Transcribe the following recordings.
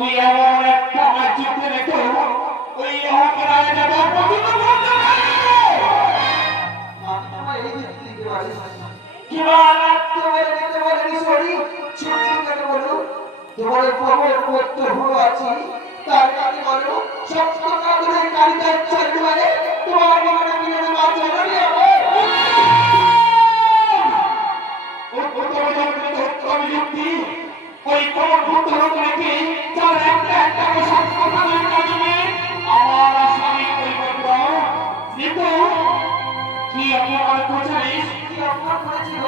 তুই এমন একটা মাঝিতে রেখো ওই অহংকার যাবে পতিত করতে আমার এই দিক থেকে বাড়ি কি বল তোমার নিতে বলেনি সরি ছোট করে বলো তোমার প্রবল পত্র হলো আছি তার কাছে বলো সত্য কাজের কারিগর চলবে তোমার মনে বিরোধ বাঁচা যাবে ওই তোমার পুত্র রেখে যার একটা একটা সত্য কাজের কাজে আমার স্বামী পরিবর্ত নিতু কি অপমান করেছিস কি অপমান করেছিল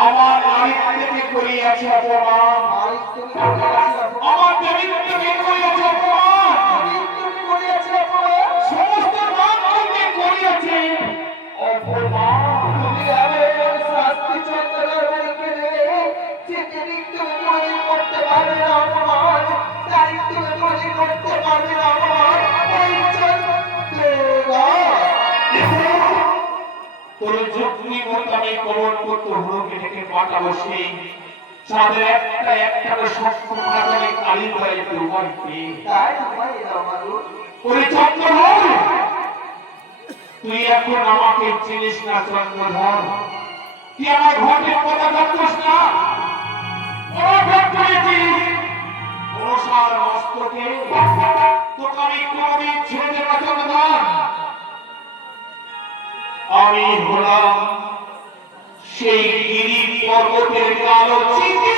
আমার নারী থেকে করিয়াছে অপমান আর তুমি করিয়াছি অপমান আমার দেবী থেকে করিয়াছে অপমান তুমি করিয়াছি অপমান সমস্ত নাম থেকে করিয়াছে অপমান তুমি আবে শাস্তি চন্দ্রের বলকে দেবে যে তুমি কোনদিন করতে পারবে না অপমান তাই তুমি কোনদিন করতে পারবে না অপমান ওই চন্দ্রেরা তোর যুক্তি মতো আমি কবর করতে হলোকে ডেকে পাঠাবো সেই চাঁদের একটা একটা শক্ত পাতালে কালি হয়ে দুর্গন্ধে তাই তোমার আমারও ওরে চন্দ্রধর তুই এখন আমাকে চিনিস না চন্দ্রধর তুই আমার ঘরের কথা জানতিস না অনাঘাত করেছিস অনুসার মস্তকে তোকে আমি কোনদিন ছেড়ে দেবো চন্দ্রধর আমি হলাম সেই গিরি পর্বতের কালো চিঠি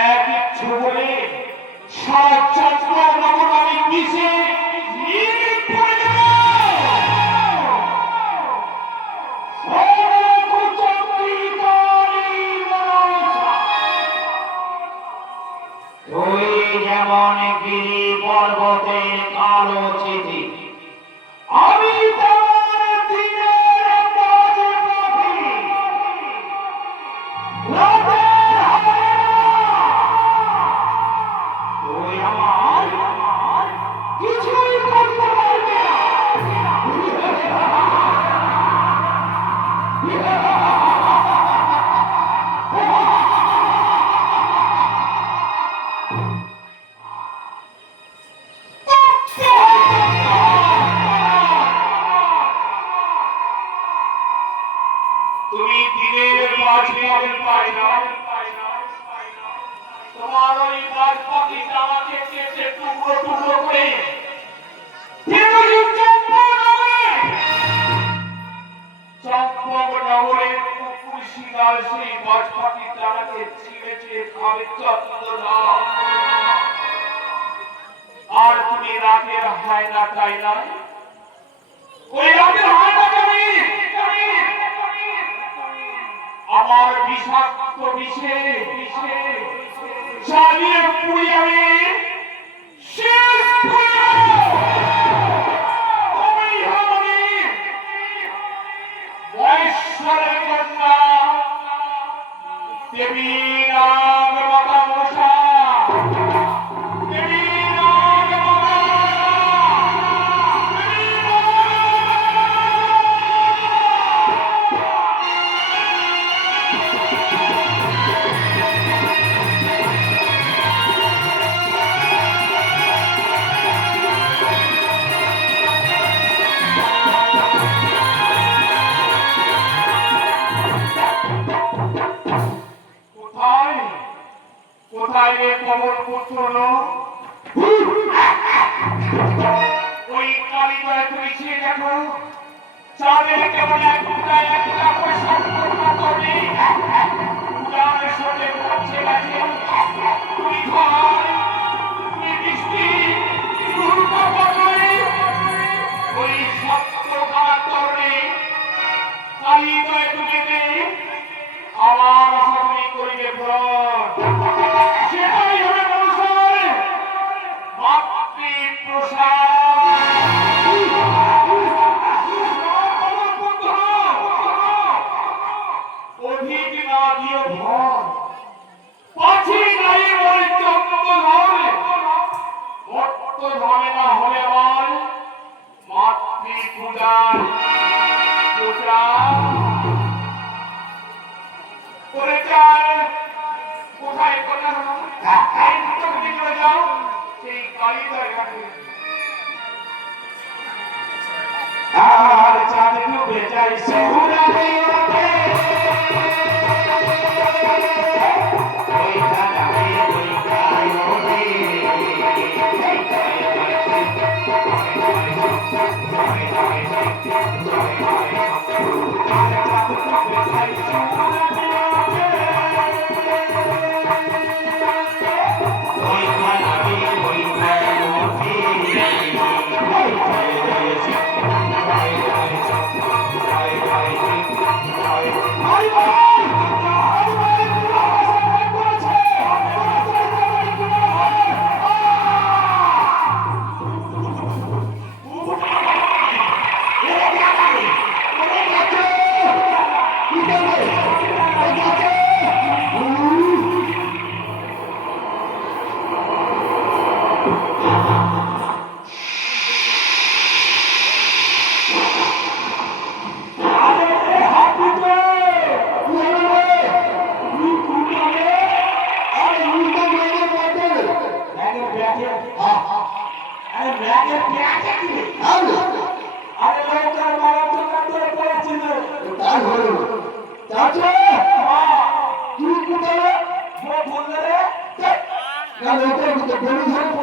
এক ইচ্ছু বলে সাত চন্দ্র নগর আমি পিছে যেমন গিরি পর্বতের কালো চিঠি আমি তেমন দিনের বাজে পাখি রাতের হায়না তুই আমার কিছুই করতে পারবি না তুমি দিনের বাজ পাই না তোমার ওই বাজ পাখি আমাকে কেটে টুকরো টুকরো করে চম্পক নগরে কুকুর শিকার সেই বাজ পাখি তারাকে ছিঁড়ে ছিঁড়ে খাবে চন্দ্রধর আর তুমি রাতের হায়না তাই না ওই রাতের হায়নাকে আমার বিষাক্ত বিষে চালিয়ে পুড়ি আমি শেষ বৈশ্বরের কন্যা দেবী নাগ মাতা মনসা দেবী নাগ মাতা কোথায় রে কবর পুত্র ওই কালীদয় তুমি ছিঁড়ে দেখো চাঁদের কেমন একটা পয়সা করবে উড়ান সরে পড়ছে গেছে তুমি ঘর তুমি বৃষ্টি ওই সত্য খারাপ করবে কালীদয় তুমি আমার সাথে করিবে সেটাই হবে মানুষের মাতৃ প্রসাদ অধিক না দিও ভর পাছি নাই বলে চন্দ্রধর ভক্ত ধরে না হলে বল মাতৃ পূজার পূজা করে চায় কোথায় কোথা এই দুটো দিকে চলে যাও সেই কালীদার ঘাটে আর চাঁদ ডুবে যায় শহুরাতে ওই জানাবে ওই কায়নে হ্যাঁ